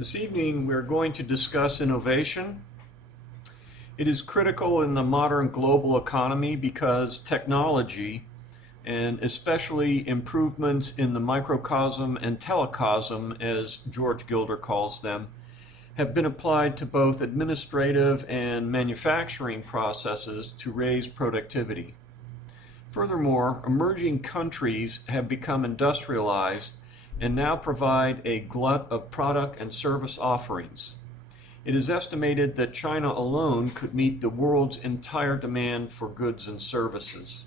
This evening we're going to discuss innovation. It is critical in the modern global economy because technology, and especially improvements in the microcosm and telecosm, as George Gilder calls them, have been applied to both administrative and manufacturing processes to raise productivity. Furthermore, emerging countries have become industrialized and now provide a glut of product and service offerings. It is estimated that China alone could meet the world's entire demand for goods and services.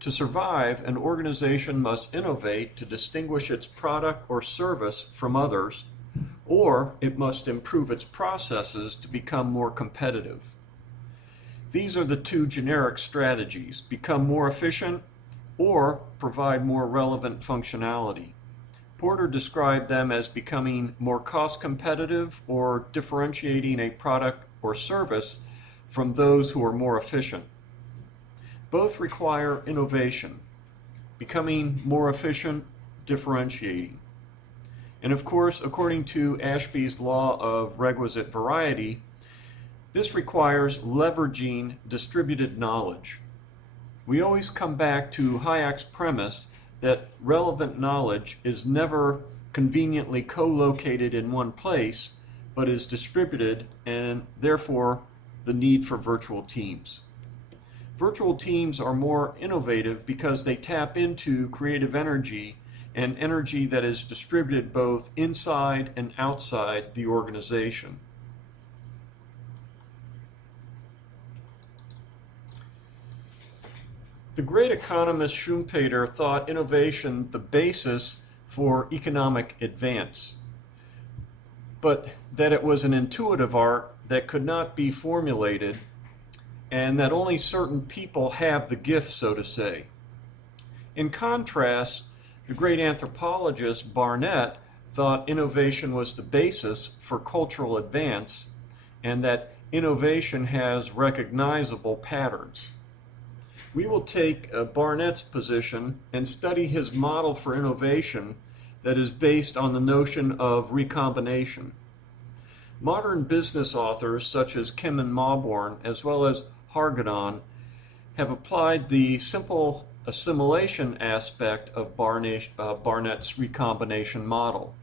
To survive, an organization must innovate to distinguish its product or service from others, or it must improve its processes to become more competitive. These are the two generic strategies: become more efficient or provide more relevant functionality. Porter described them as becoming more cost competitive or differentiating a product or service from those who are more efficient. Both require innovation, becoming more efficient, differentiating. And of course, according to Ashby's law of requisite variety, this requires leveraging distributed knowledge. We always come back to Hayek's premise that relevant knowledge is never conveniently co-located in one place, but is distributed, and therefore the need for virtual teams. Virtual teams are more innovative because they tap into creative energy and energy that is distributed both inside and outside the organization. The great economist Schumpeter thought innovation the basis for economic advance, but that it was an intuitive art that could not be formulated, and that only certain people have the gift, so to say. In contrast, the great anthropologist Barnett thought innovation was the basis for cultural advance, and that innovation has recognizable patterns. We will take Barnett's position and study his model for innovation that is based on the notion of recombination. Modern business authors such as Kim and Mawborn, as well as Hargadon, have applied the simple assimilation aspect of Barnett's recombination model.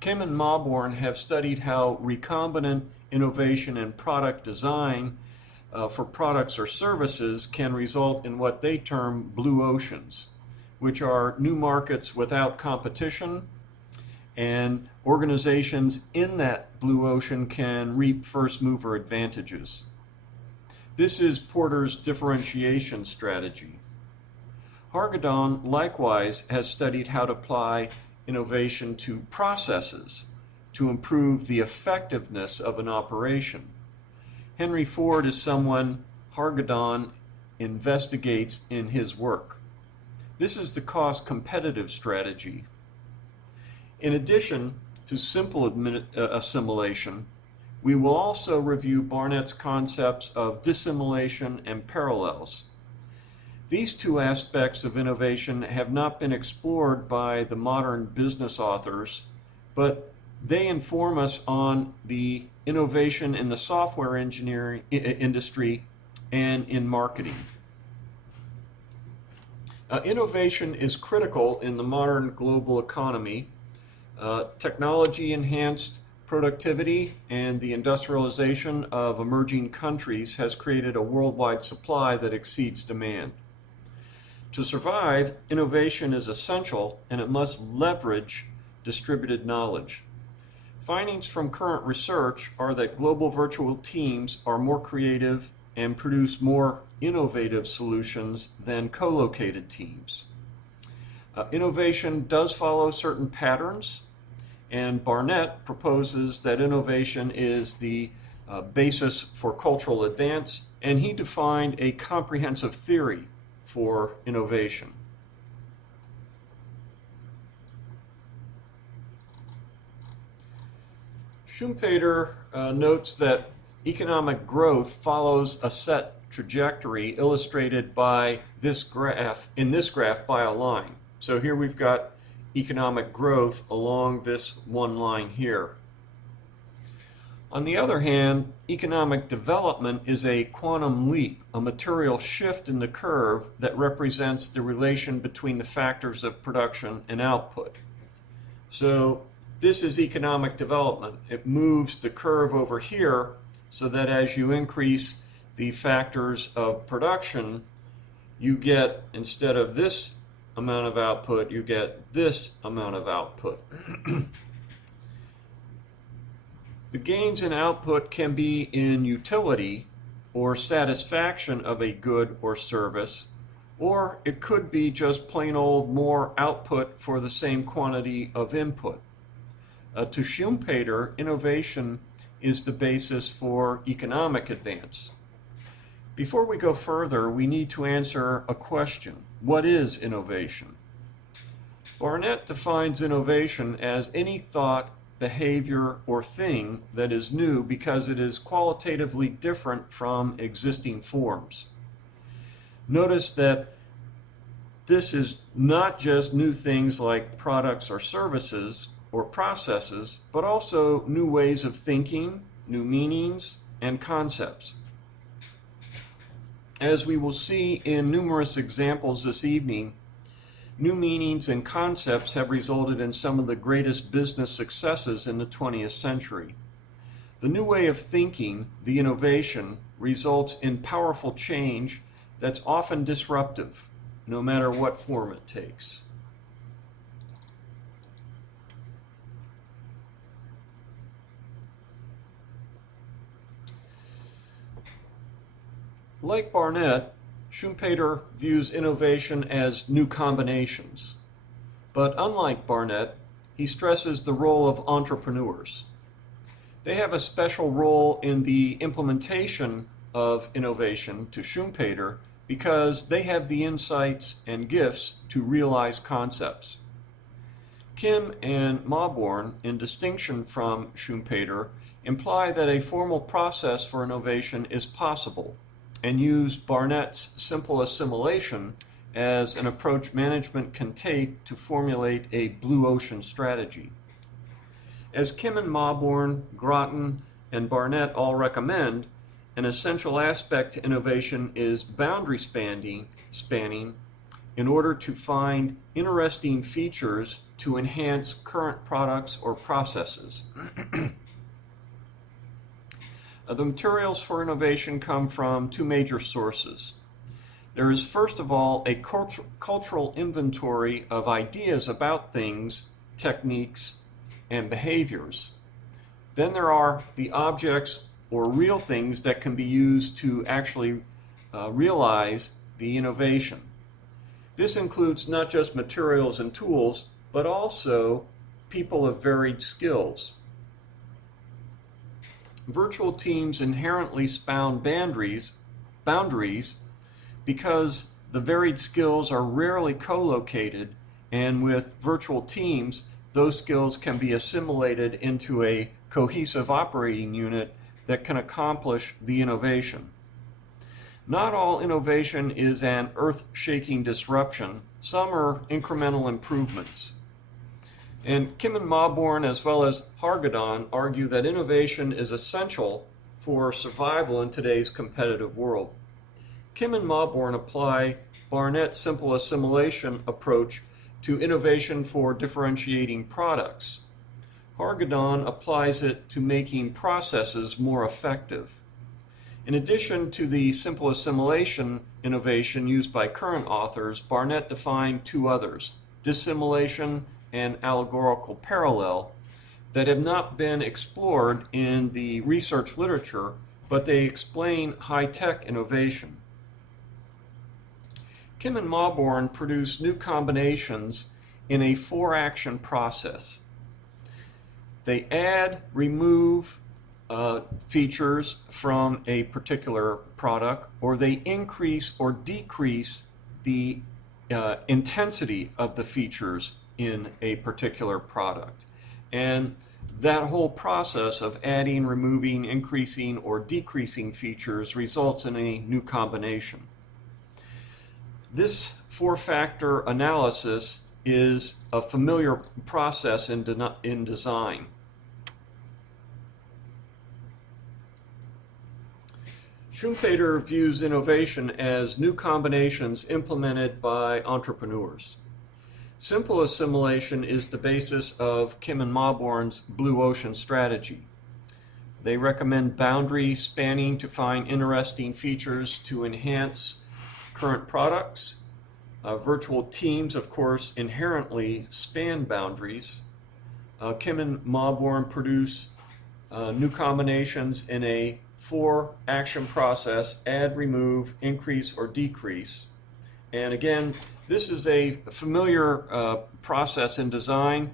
Kim and Mawborn have studied how recombinant innovation in product design for products or services can result in what they term blue oceans, which are new markets without competition, and organizations in that blue ocean can reap first mover advantages. This is Porter's differentiation strategy. Hargadon likewise has studied how to apply innovation to processes to improve the effectiveness of an operation. Henry Ford is someone Hargadon investigates in his work. This is the cost competitive strategy. In addition to simple assimilation, we will also review Barnett's concepts of dissimilation and parallels. These two aspects of innovation have not been explored by the modern business authors, but they inform us on the innovation in the software engineering industry and in marketing. Innovation is critical in the modern global economy. Technology-enhanced productivity and the industrialization of emerging countries has created a worldwide supply that exceeds demand. To survive, innovation is essential, and it must leverage distributed knowledge. Findings from current research are that global virtual teams are more creative and produce more innovative solutions than co-located teams. Innovation does follow certain patterns, and Barnett proposes that innovation is the basis for cultural advance, and he defined a comprehensive theory for innovation. Schumpeter notes that economic growth follows a set trajectory illustrated by this graph, by a line. So here we've got economic growth along this one line here. On the other hand, economic development is a quantum leap, a material shift in the curve that represents the relation between the factors of production and output. So this is economic development. It moves the curve over here so that as you increase the factors of production, you get, instead of this amount of output, you get this amount of output. The gains in output can be in utility or satisfaction of a good or service, or it could be just plain old more output for the same quantity of input. To Schumpeter, innovation is the basis for economic advance. Before we go further, we need to answer a question. What is innovation? Barnett defines innovation as any thought, behavior, or thing that is new because it is qualitatively different from existing forms. Notice that this is not just new things like products or services or processes, but also new ways of thinking, new meanings, and concepts. As we will see in numerous examples this evening, new meanings and concepts have resulted in some of the greatest business successes in the 20th century. The new way of thinking, the innovation, results in powerful change that's often disruptive, no matter what form it takes. Like Barnett, Schumpeter views innovation as new combinations. But unlike Barnett, he stresses the role of entrepreneurs. They have a special role in the implementation of innovation to Schumpeter because they have the insights and gifts to realize concepts. Kim and Mauborgne, in distinction from Schumpeter, imply that a formal process for innovation is possible, and use Barnett's simple assimilation as an approach management can take to formulate a blue ocean strategy. As Kim and Mauborgne, Groton, and Barnett all recommend, an essential aspect to innovation is boundary spanning in order to find interesting features to enhance current products or processes. The materials for innovation come from two major sources. There is, first of all, a cultural inventory of ideas about things, techniques, and behaviors. Then there are the objects or real things that can be used to actually realize the innovation. This includes not just materials and tools, but also people of varied skills. Virtual teams inherently span boundaries because the varied skills are rarely co-located, and with virtual teams, those skills can be assimilated into a cohesive operating unit that can accomplish the innovation. Not all innovation is an earth-shaking disruption. Some are incremental improvements. And Kim and Mauborgne, as well as Hargadon, argue that innovation is essential for survival in today's competitive world. Kim and Mauborgne apply Barnett's simple assimilation approach to innovation for differentiating products. Hargadon applies it to making processes more effective. In addition to the simple assimilation innovation used by current authors, Barnett defined two others, dissimilation and allegorical parallel, that have not been explored in the research literature, but they explain high-tech innovation. Kim and Mauborgne produce new combinations in a four-action process. They add, remove features from a particular product, or they increase or decrease the intensity of the features in a particular product. And that whole process of adding, removing, increasing, or decreasing features results in a new combination. This four-factor analysis is a familiar process in design. Schumpeter views innovation as new combinations implemented by entrepreneurs. Simple assimilation is the basis of Kim and Mauborn's Blue Ocean strategy. They recommend boundary spanning to find interesting features to enhance current products. Virtual teams, of course, inherently span boundaries. Kim and Mauborn produce new combinations in a 4-action process: add, remove, increase, or decrease. And again, this is a familiar process in design.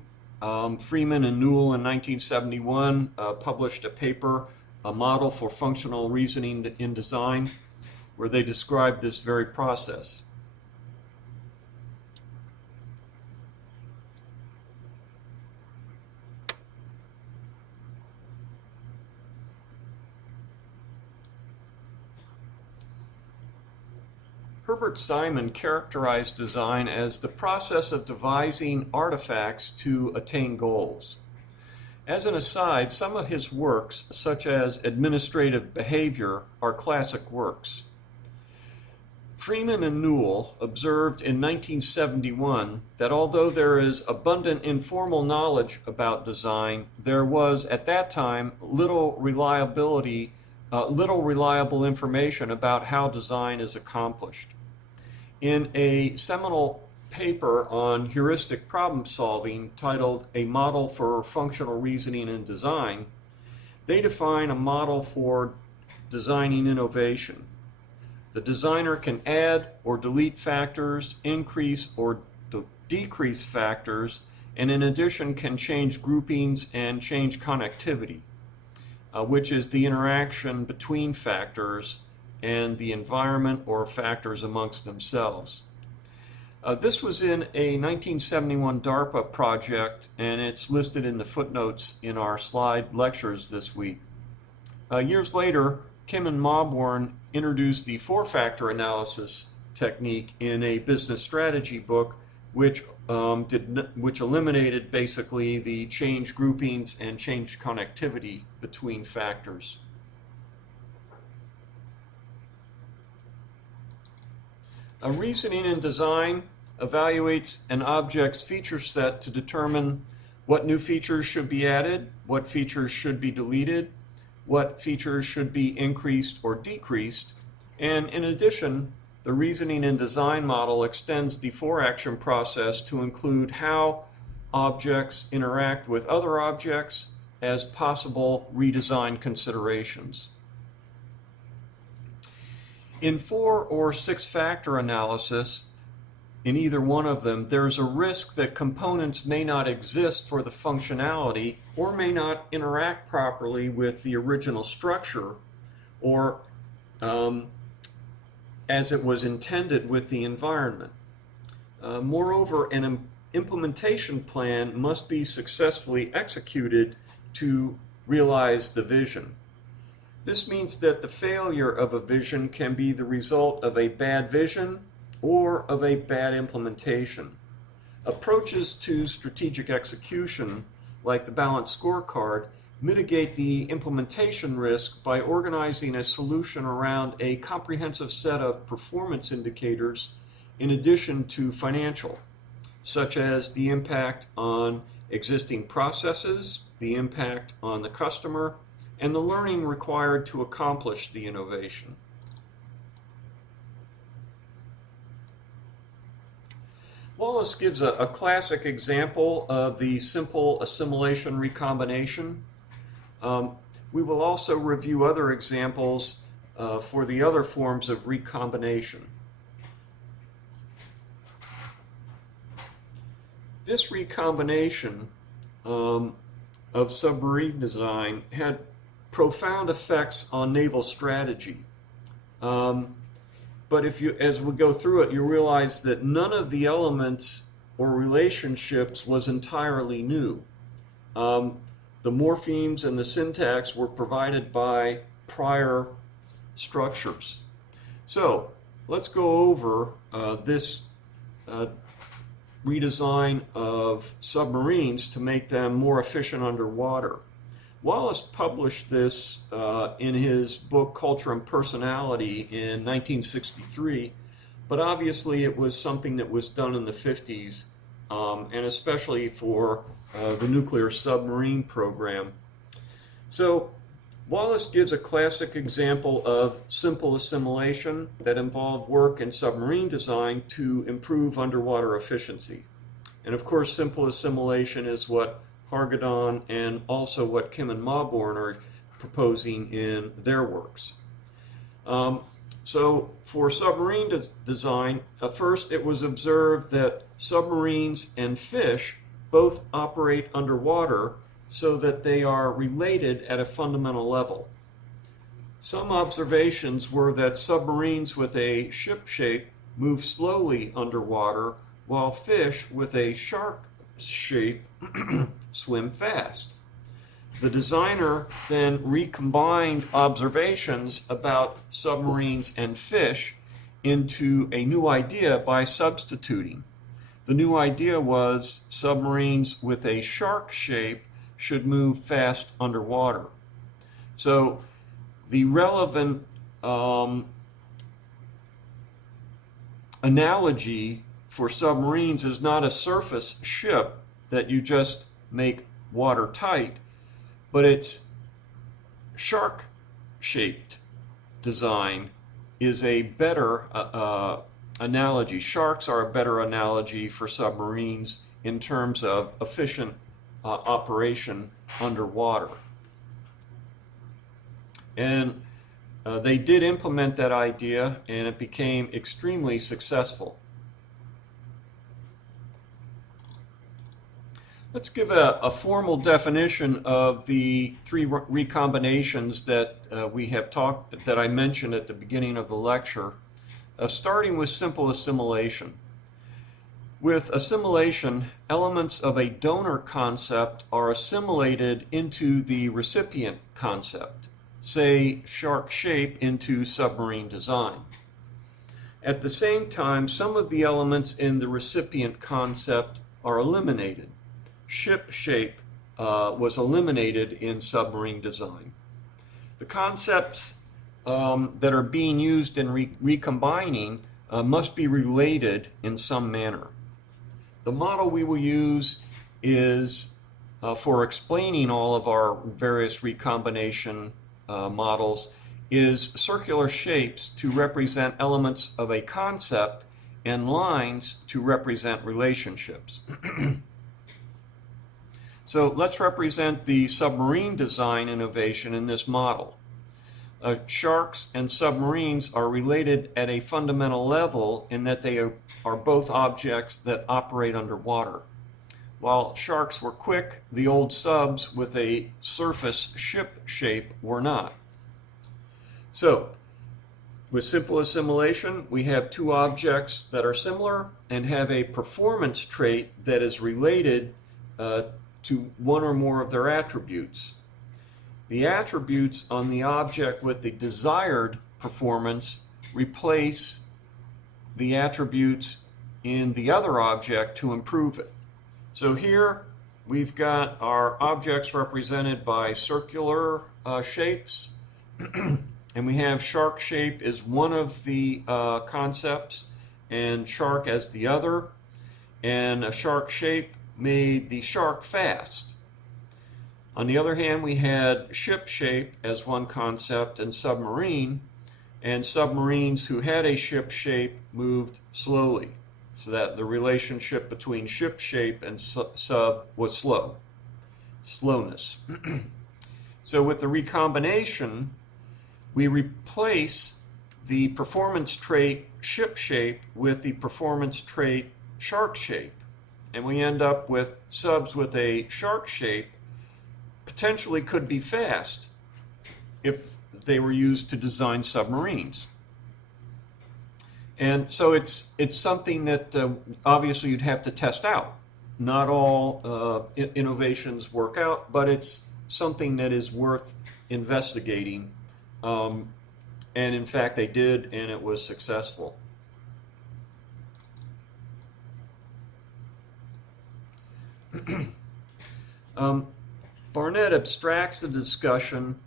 Freeman and Newell in 1971 published a paper, A Model for Functional Reasoning in Design, where they described this very process. Herbert Simon characterized design as the process of devising artifacts to attain goals. As an aside, some of his works, such as Administrative Behavior, are classic works. Freeman and Newell observed in 1971 that although there is abundant informal knowledge about design, there was at that time little reliable information about how design is accomplished. In a seminal paper on heuristic problem solving titled A Model for Functional Reasoning in Design, they define a model for designing innovation. The designer can add or delete factors, increase or decrease factors, and in addition can change groupings and change connectivity, which is the interaction between factors and the environment or factors amongst themselves. This was in a 1971 DARPA project, and it's listed in the footnotes in our slide lectures this week. Years later, Kim and Mauborn introduced the 4-factor analysis technique in a business strategy book, which eliminated basically the change groupings and change connectivity between factors. A reasoning in design evaluates an object's feature set to determine what new features should be added, what features should be deleted, what features should be increased or decreased, and in addition, the reasoning in design model extends the 4-action process to include how objects interact with other objects as possible redesign considerations. In 4 or 6-factor analysis, in either one of them, there's a risk that components may not exist for the functionality or may not interact properly with the original structure or as it was intended with the environment. Moreover, an implementation plan must be successfully executed to realize the vision. This means that the failure of a vision can be the result of a bad vision or of a bad implementation. Approaches to strategic execution, like the balanced scorecard, mitigate the implementation risk by organizing a solution around a comprehensive set of performance indicators in addition to financial, such as the impact on existing processes, the impact on the customer, and the learning required to accomplish the innovation. Wallace gives a classic example of the simple assimilation recombination. We will also review other examples for the other forms of recombination. This recombination of submarine design had profound effects on naval strategy. But as we go through it, you realize that none of the elements or relationships was entirely new. The morphemes and the syntax were provided by prior structures. So let's go over this redesign of submarines to make them more efficient underwater. Wallace published this in his book Culture and Personality in 1963, but obviously it was something that was done in the 50s, and especially for the nuclear submarine program. So Wallace gives a classic example of simple assimilation that involved work in submarine design to improve underwater efficiency. And of course, simple assimilation is what Hargadon and also what Kim and Mauborgne are proposing in their works. So for submarine design, first it was observed that submarines and fish both operate underwater so that they are related at a fundamental level. Some observations were that submarines with a ship shape move slowly underwater, while fish with a shark shape swim fast. The designer then recombined observations about submarines and fish into a new idea by substituting. The new idea was submarines with a shark shape should move fast underwater. So the relevant analogy for submarines is not a surface ship that you just make watertight, but its shark-shaped design is a better analogy. Sharks are a better analogy for submarines in terms of efficient operation underwater. And they did implement that idea, and it became extremely successful. Let's give a formal definition of the three recombinations that that I mentioned at the beginning of the lecture, starting with simple assimilation. With assimilation, elements of a donor concept are assimilated into the recipient concept, say shark shape into submarine design. At the same time, some of the elements in the recipient concept are eliminated. Ship shape was eliminated in submarine design. The concepts that are being used in recombining must be related in some manner. The model we will use is for explaining all of our various recombination models is circular shapes to represent elements of a concept and lines to represent relationships. So let's represent the submarine design innovation in this model. Sharks and submarines are related at a fundamental level in that they are both objects that operate underwater. While sharks were quick, the old subs with a surface ship shape were not. So, with simple assimilation, we have two objects that are similar and have a performance trait that is related to one or more of their attributes. The attributes on the object with the desired performance replace the attributes in the other object to improve it. So here we've got our objects represented by circular shapes, and we have shark shape as one of the concepts and shark as the other, and a shark shape made the shark fast. On the other hand, we had ship shape as one concept and submarines who had a ship shape moved slowly, so that the relationship between ship shape and sub was slowness. So with the recombination, we replace the performance trait ship shape with the performance trait shark shape, and we end up with subs with a shark shape potentially could be fast if they were used to design submarines. And so it's something that obviously you'd have to test out. Not all innovations work out, but it's something that is worth investigating. And in fact they did, and it was successful. Barnett abstracts the discussion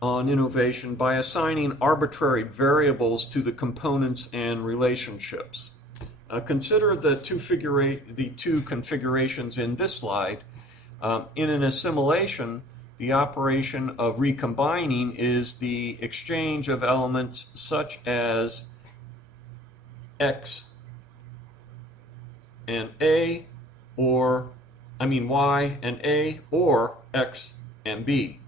on innovation by assigning arbitrary variables to the components and relationships. Consider the two configurations in this slide. In an assimilation, the operation of recombining is the exchange of elements such as X and A, or Y and A, or X and B.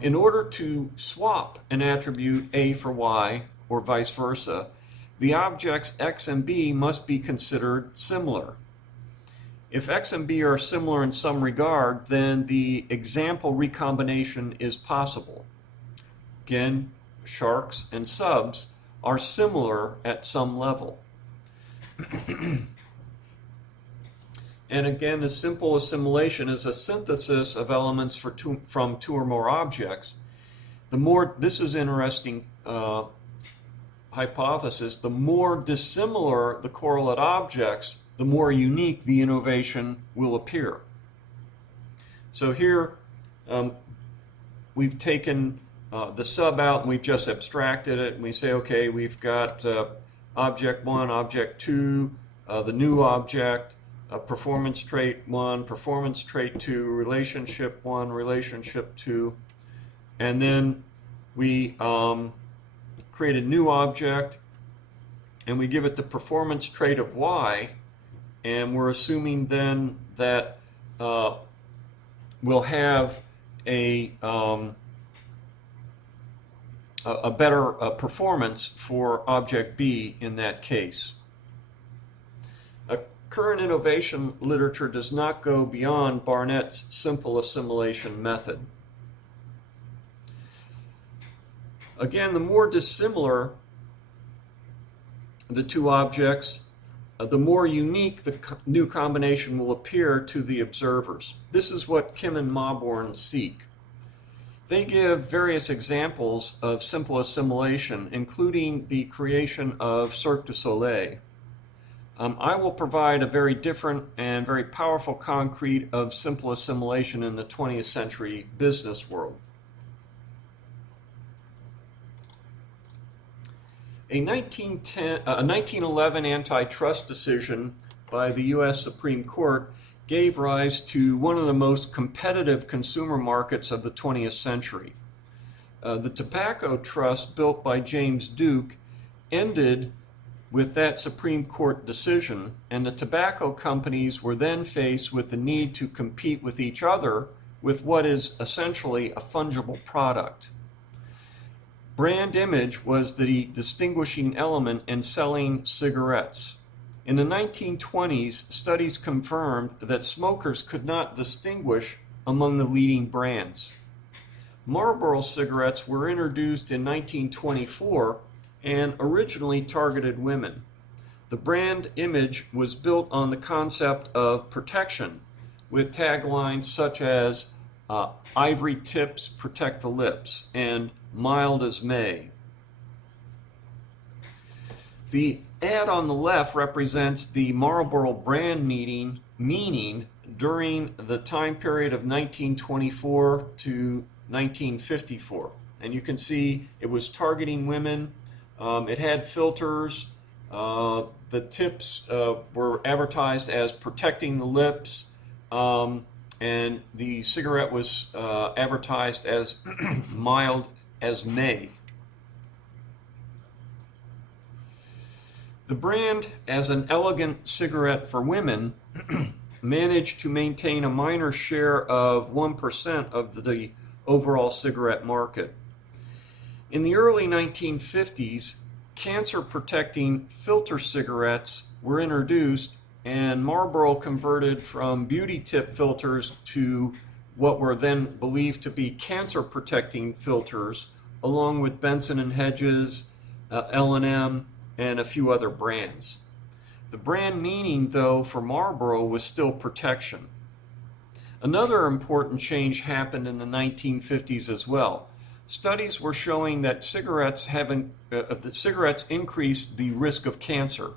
In order to swap an attribute A for Y, or vice versa, the objects X and B must be considered similar. If X and B are similar in some regard, then the example recombination is possible. Again, sharks and subs are similar at some level. And again, a simple assimilation is a synthesis of elements from two or more objects. This is interesting hypothesis, the more dissimilar the correlate objects, the more unique the innovation will appear. So here we've taken the sub out and we've just abstracted it, and we say, okay, we've got object 1, object 2, the new object, performance trait 1, performance trait 2, relationship 1, relationship 2, and then we create a new object and we give it the performance trait of Y, and we're assuming then that we'll have a better performance for object B in that case. Current innovation literature does not go beyond Barnett's simple assimilation method. Again, the more dissimilar the two objects, the more unique the new combination will appear to the observers. This is what Kim and Mauborgne seek. They give various examples of simple assimilation, including the creation of Cirque du Soleil. I will provide a very different and very powerful concrete of simple assimilation in the 20th century business world. A 1911 antitrust decision by the U.S. Supreme Court gave rise to one of the most competitive consumer markets of the 20th century. The tobacco trust built by James Duke ended with that Supreme Court decision, and the tobacco companies were then faced with the need to compete with each other with what is essentially a fungible product. Brand image was the distinguishing element in selling cigarettes. In the 1920s, studies confirmed that smokers could not distinguish among the leading brands. Marlboro cigarettes were introduced in 1924 and originally targeted women. The brand image was built on the concept of protection, with taglines such as "Ivory tips protect the lips" and "Mild as May." The ad on the left represents the Marlboro brand meaning during the time period of 1924 to 1954. And you can see it was targeting women. It had filters. The tips were advertised as protecting the lips, and the cigarette was advertised as mild as May. The brand, as an elegant cigarette for women, managed to maintain a minor share of 1% of the overall cigarette market. In the early 1950s, cancer-protecting filter cigarettes were introduced, and Marlboro converted from beauty tip filters to what were then believed to be cancer-protecting filters, along with Benson & Hedges, L&M, and a few other brands. The brand meaning, though, for Marlboro was still protection. Another important change happened in the 1950s as well. Studies were showing that cigarettes increased the risk of cancer.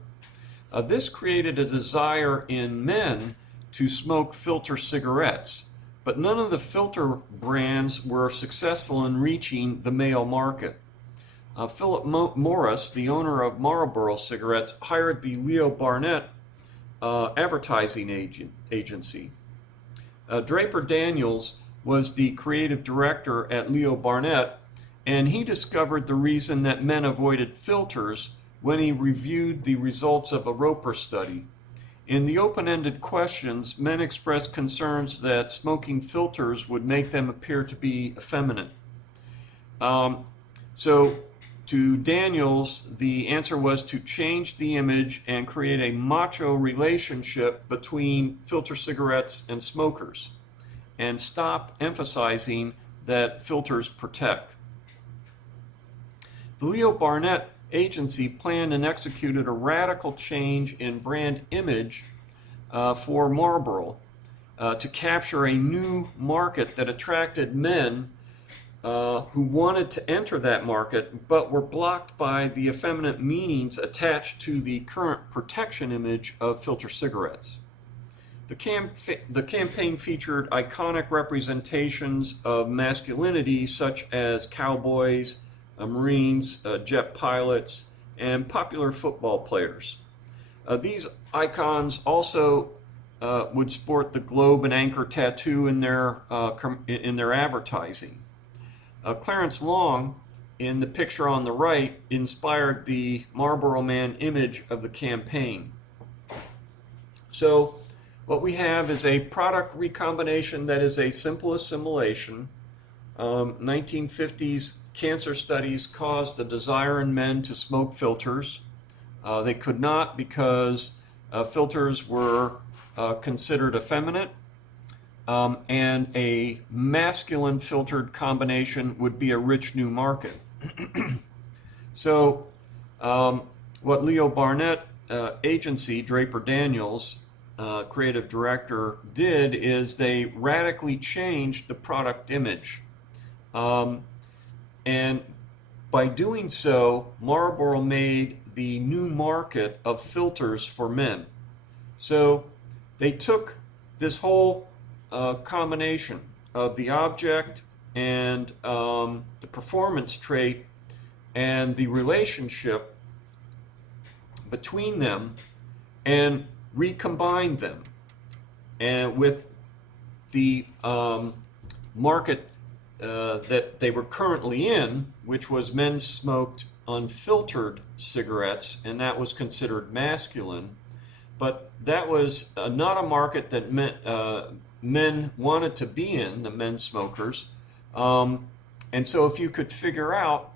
This created a desire in men to smoke filter cigarettes, but none of the filter brands were successful in reaching the male market. Philip Morris, the owner of Marlboro cigarettes, hired the Leo Barnett advertising agency. Draper Daniels was the creative director at Leo Barnett, and he discovered the reason that men avoided filters when he reviewed the results of a Roper study. In the open-ended questions, men expressed concerns that smoking filters would make them appear to be effeminate. So to Daniels, the answer was to change the image and create a macho relationship between filter cigarettes and smokers, and stop emphasizing that filters protect. The Leo Barnett agency planned and executed a radical change in brand image for Marlboro to capture a new market that attracted men who wanted to enter that market but were blocked by the effeminate meanings attached to the current protection image of filter cigarettes. The campaign featured iconic representations of masculinity such as cowboys, Marines, jet pilots, and popular football players. These icons also would sport the globe and anchor tattoo in their advertising. Clarence Long, in the picture on the right, inspired the Marlboro Man image of the campaign. So what we have is a product recombination that is a simple assimilation. 1950s cancer studies caused a desire in men to smoke filters. They could not because filters were considered effeminate, and a masculine filtered combination would be a rich new market. So what Leo Barnett agency, Draper Daniels, creative director, did is they radically changed the product image. And by doing so, Marlboro made the new market of filters for men. So they took this whole combination of the object and the performance trait and the relationship between them and recombined them, and with the market that they were currently in, which was men smoked unfiltered cigarettes, and that was considered masculine. But that was not a market that men wanted to be in, the men smokers. And so if you could figure out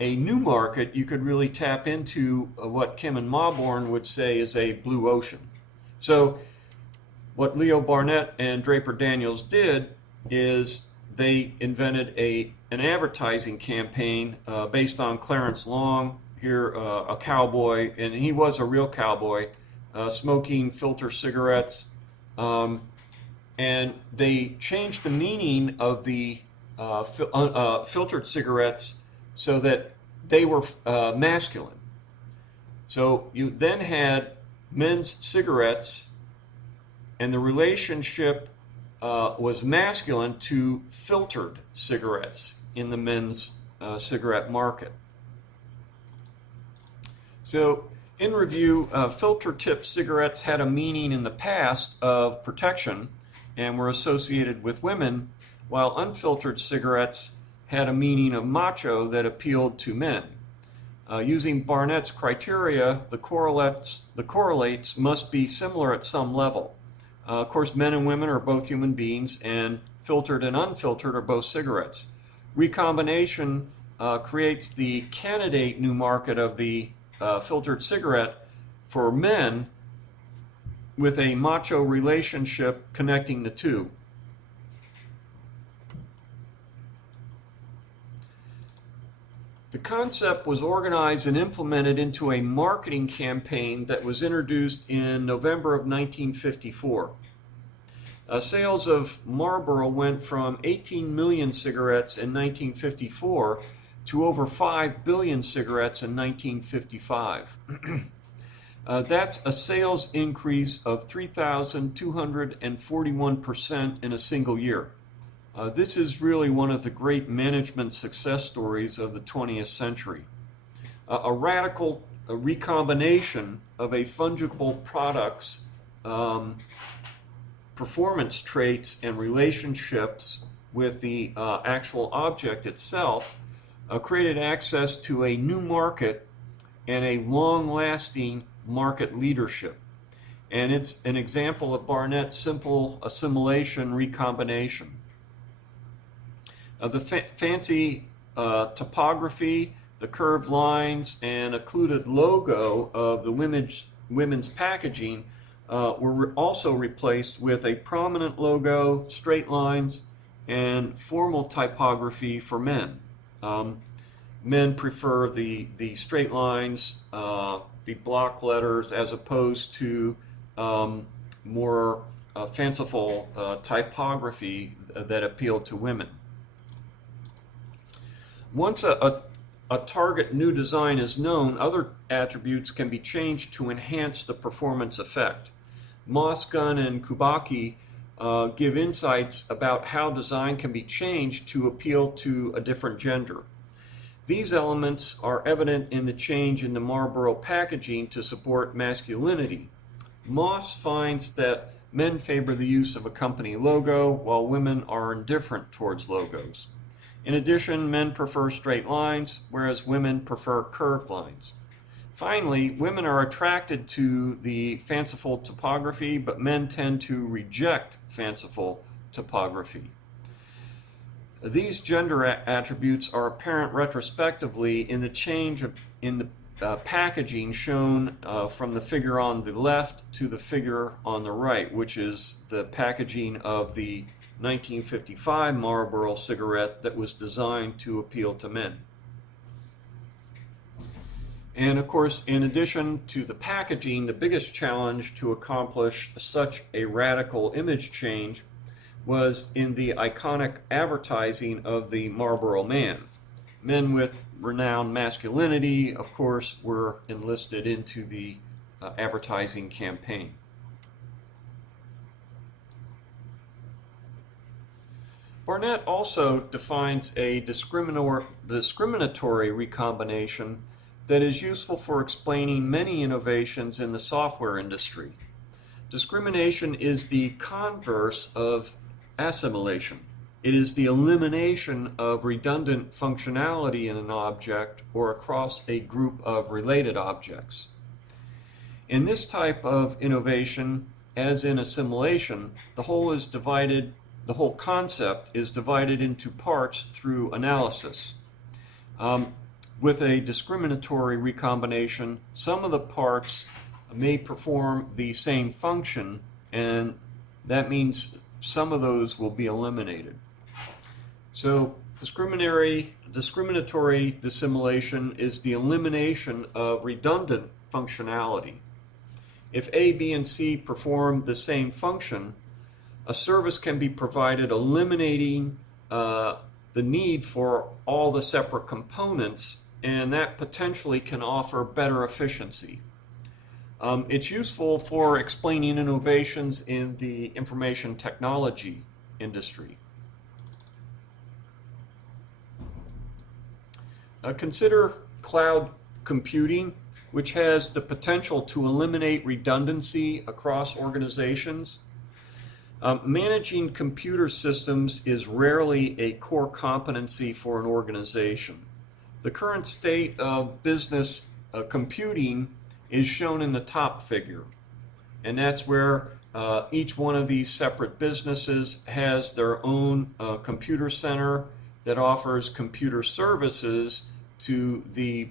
a new market, you could really tap into what Kim and Mauborgne would say is a blue ocean. So what Leo Barnett and Draper Daniels did is they invented an advertising campaign based on Clarence Long, here a cowboy, and he was a real cowboy, smoking filter cigarettes, and they changed the meaning of the filtered cigarettes so that they were masculine. So you then had men's cigarettes, and the relationship was masculine to filtered cigarettes in the men's cigarette market. So in review, filter-tipped cigarettes had a meaning in the past of protection and were associated with women, while unfiltered cigarettes had a meaning of macho that appealed to men. Using Barnett's criteria, the correlates must be similar at some level. Of course, men and women are both human beings, and filtered and unfiltered are both cigarettes. Recombination creates the candidate new market of the filtered cigarette for men, with a macho relationship connecting the two. The concept was organized and implemented into a marketing campaign that was introduced in November of 1954. Sales of Marlboro went from 18 million cigarettes in 1954 to over 5 billion cigarettes in 1955. That's a sales increase of 3,241% in a single year. This is really one of the great management success stories of the 20th century. A radical recombination of a fungible product's performance traits and relationships with the actual object itself created access to a new market and a long-lasting market leadership. And it's an example of Barnett's simple assimilation recombination. The fancy topography, the curved lines, and occluded logo of the women's packaging were also replaced with a prominent logo, straight lines, and formal typography for men. Men prefer the straight lines, the block letters, as opposed to more fanciful typography that appealed to women. Once a target new design is known, other attributes can be changed to enhance the performance effect. Moss, Gunn, and Kubacki give insights about how design can be changed to appeal to a different gender. These elements are evident in the change in the Marlboro packaging to support masculinity. Moss finds that men favor the use of a company logo, while women are indifferent towards logos. In addition, men prefer straight lines, whereas women prefer curved lines. Finally, women are attracted to the fanciful typography, but men tend to reject fanciful typography. These gender attributes are apparent retrospectively in the change in the packaging shown from the figure on the left to the figure on the right, which is the packaging of the 1955 Marlboro cigarette that was designed to appeal to men. And of course, in addition to the packaging, the biggest challenge to accomplish such a radical image change was in the iconic advertising of the Marlboro Man. Men with renowned masculinity, of course, were enlisted into the advertising campaign. Barnett also defines a discriminatory recombination that is useful for explaining many innovations in the software industry. Discrimination is the converse of assimilation. It is the elimination of redundant functionality in an object or across a group of related objects. In this type of innovation, as in assimilation, the whole concept is divided into parts through analysis. With a discriminatory recombination, some of the parts may perform the same function, and that means some of those will be eliminated. So discriminatory dissimilation is the elimination of redundant functionality. If A, B, and C perform the same function, a service can be provided eliminating the need for all the separate components, and that potentially can offer better efficiency. It's useful for explaining innovations in the information technology industry. Consider cloud computing, which has the potential to eliminate redundancy across organizations. Managing computer systems is rarely a core competency for an organization. The current state of business computing is shown in the top figure, and that's where each one of these separate businesses has their own computer center that offers computer services to the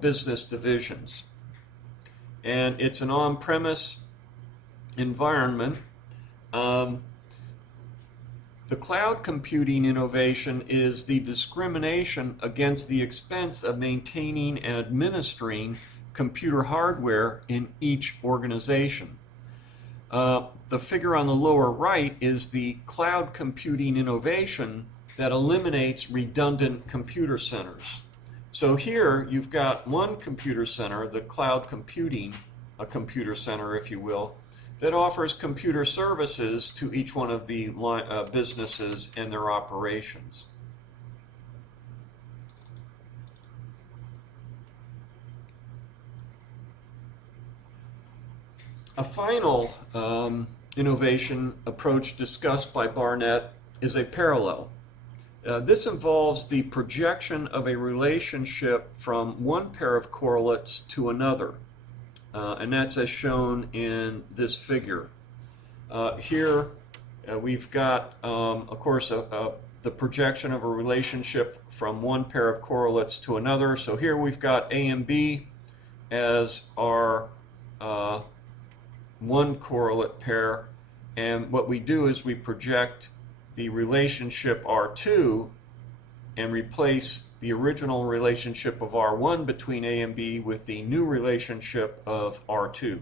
business divisions. And it's an on-premise environment. The cloud computing innovation is the discrimination against the expense of maintaining and administering computer hardware in each organization. The figure on the lower right is the cloud computing innovation that eliminates redundant computer centers. So here you've got one computer center, the cloud computing a computer center, if you will, that offers computer services to each one of the businesses and their operations. A final innovation approach discussed by Barnett is a parallel. This involves the projection of a relationship from one pair of correlates to another, and that's as shown in this figure. Here we've got, of course, the projection of a relationship from one pair of correlates to another. So here we've got A and B as our one correlate pair, and what we do is we project the relationship R2 and replace the original relationship of R1 between A and B with the new relationship of R2.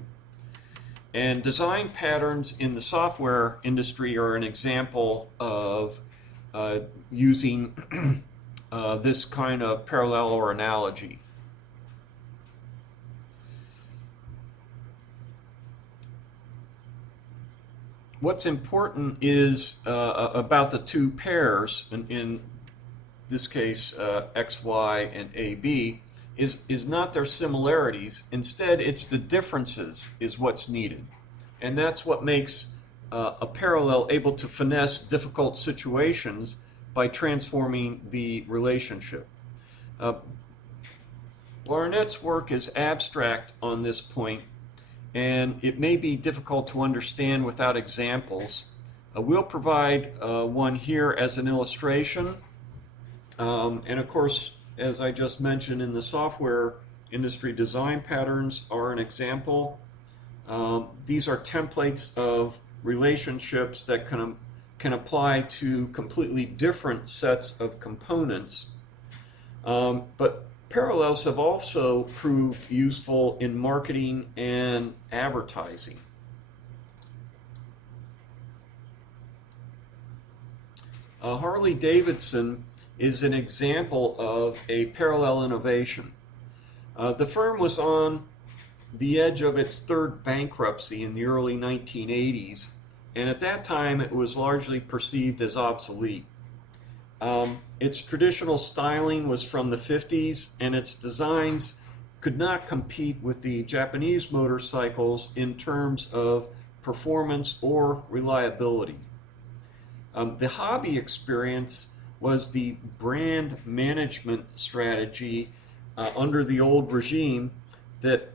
And design patterns in the software industry are an example of using this kind of parallel or analogy. What's important is about the two pairs, in this case XY and AB, is not their similarities. Instead, it's the differences is what's needed. And that's what makes a parallel able to finesse difficult situations by transforming the relationship. Barnett's work is abstract on this point, and it may be difficult to understand without examples. We'll provide one here as an illustration. And of course, as I just mentioned, in the software industry, design patterns are an example. These are templates of relationships that can apply to completely different sets of components. But parallels have also proved useful in marketing and advertising. Harley-Davidson is an example of a parallel innovation. The firm was on the edge of its third bankruptcy in the early 1980s, and at that time it was largely perceived as obsolete. Its traditional styling was from the 50s, and its designs could not compete with the Japanese motorcycles in terms of performance or reliability. The hobby experience was the brand management strategy under the old regime that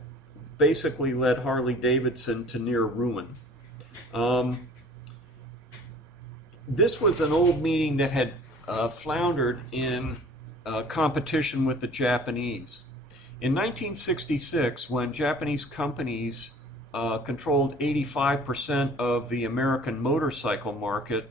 basically led Harley-Davidson to near ruin. This was an old meaning that had floundered in competition with the Japanese. In 1966, when Japanese companies controlled 85% of the American motorcycle market,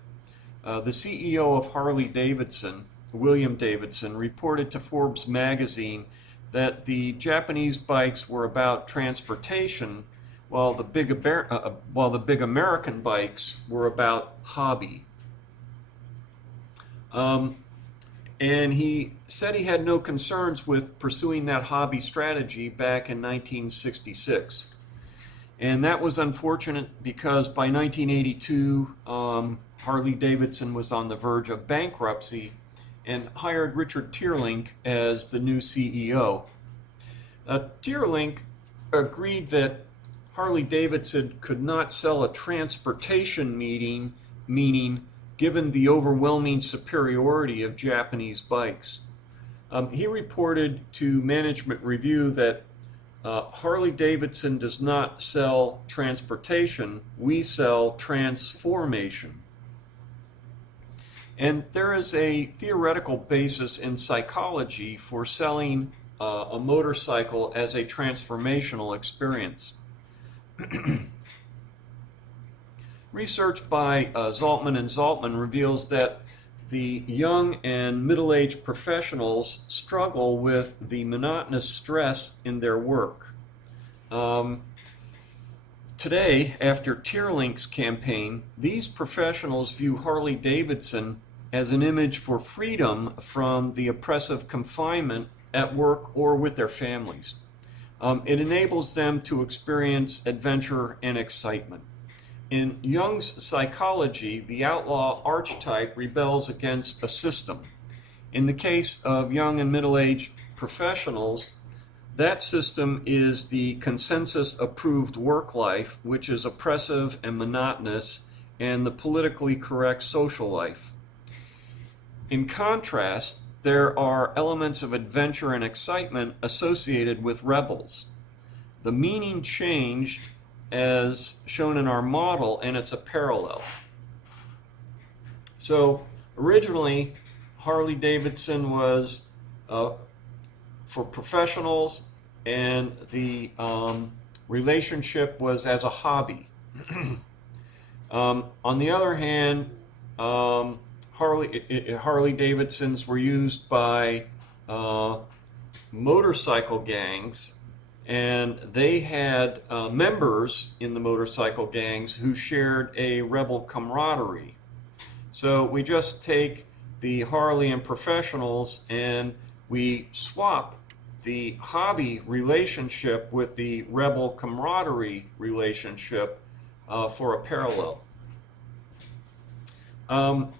the CEO of Harley-Davidson, William Davidson, reported to Forbes magazine that the Japanese bikes were about transportation, while the big American bikes were about hobby. And he said he had no concerns with pursuing that hobby strategy back in 1966. And that was unfortunate because by 1982, Harley-Davidson was on the verge of bankruptcy and hired Richard Teerlink as the new CEO. Teerlink agreed that Harley-Davidson could not sell a transportation meaning given the overwhelming superiority of Japanese bikes. He reported to Management Review that Harley-Davidson does not sell transportation, we sell transformation. And there is a theoretical basis in psychology for selling a motorcycle as a transformational experience. Research by Zaltman and Zaltman reveals that the young and middle-aged professionals struggle with the monotonous stress in their work. Today, after Teerlink's campaign, these professionals view Harley-Davidson as an image for freedom from the oppressive confinement at work or with their families. It enables them to experience adventure and excitement. In Jung's psychology, the outlaw archetype rebels against a system. In the case of young and middle-aged professionals, that system is the consensus-approved work life, which is oppressive and monotonous, and the politically correct social life. In contrast, there are elements of adventure and excitement associated with rebels. The meaning changed as shown in our model, and it's a parallel. So originally, Harley-Davidson was for professionals, and the relationship was as a hobby. On the other hand, Harley-Davidsons were used by motorcycle gangs, and they had members in the motorcycle gangs who shared a rebel camaraderie. So we just take the Harley and professionals and we swap the hobby relationship with the rebel camaraderie relationship for a parallel. And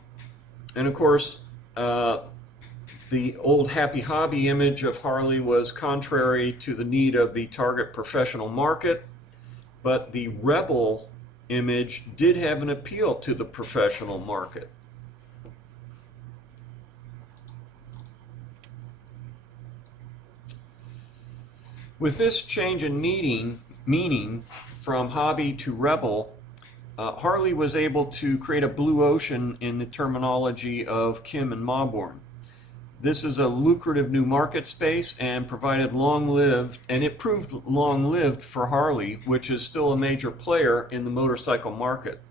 of course, the old happy hobby image of Harley was contrary to the need of the target professional market, but the rebel image did have an appeal to the professional market. With this change in meaning from hobby to rebel, Harley was able to create a blue ocean in the terminology of Kim and Mauborgne. This is a lucrative new market space and it proved long-lived for Harley, which is still a major player in the motorcycle market.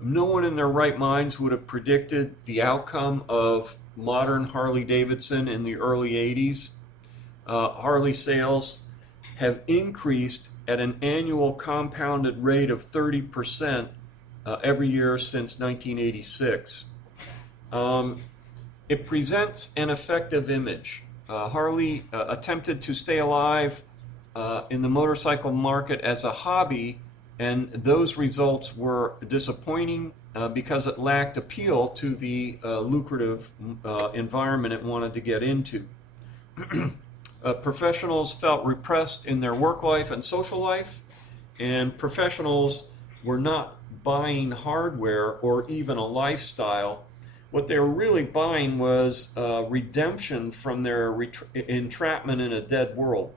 No one in their right minds would have predicted the outcome of modern Harley-Davidson in the early 80s. Harley sales have increased at an annual compounded rate of 30% every year since 1986. It presents an effective image. Harley attempted to stay alive in the motorcycle market as a hobby, and those results were disappointing because it lacked appeal to the lucrative environment it wanted to get into. Professionals felt repressed in their work life and social life, and professionals were not buying hardware or even a lifestyle. What they were really buying was redemption from their entrapment in a dead world.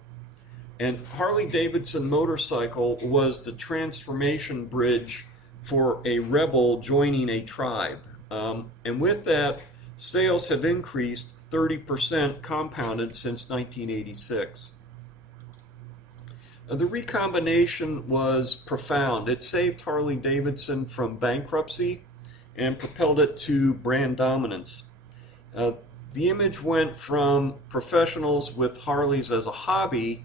And Harley-Davidson motorcycle was the transformation bridge for a rebel joining a tribe. And with that, sales have increased 30% compounded since 1986. The recombination was profound. It saved Harley-Davidson from bankruptcy and propelled it to brand dominance. The image went from professionals with Harleys as a hobby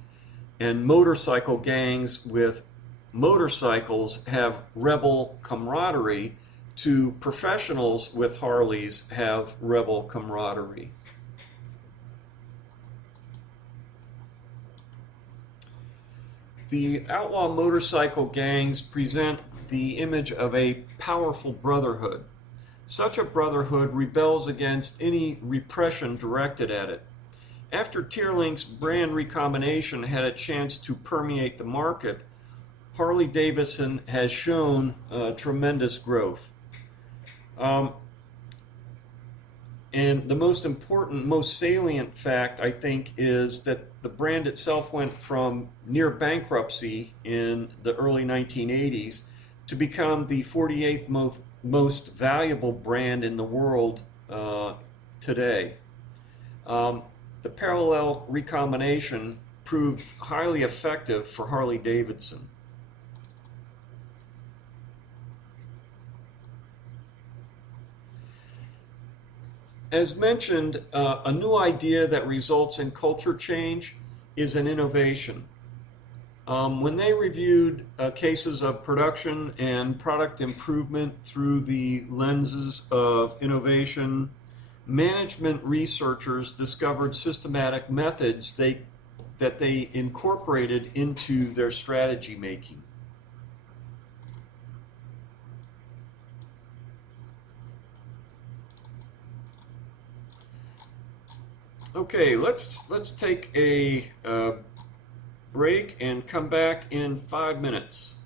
and motorcycle gangs with motorcycles have rebel camaraderie to professionals with Harleys have rebel camaraderie. The outlaw motorcycle gangs present the image of a powerful brotherhood. Such a brotherhood rebels against any repression directed at it. After Teerlink's brand recombination had a chance to permeate the market, Harley-Davidson has shown tremendous growth. And the most important, most salient fact, I think, is that the brand itself went from near bankruptcy in the early 1980s to become the 48th most valuable brand in the world today. The parallel recombination proved highly effective for Harley-Davidson. As mentioned, a new idea that results in culture change is an innovation. When they reviewed cases of production and product improvement through the lenses of innovation, management researchers discovered systematic methods they that they incorporated into their strategy making. Okay, let's take a break and come back in 5 minutes.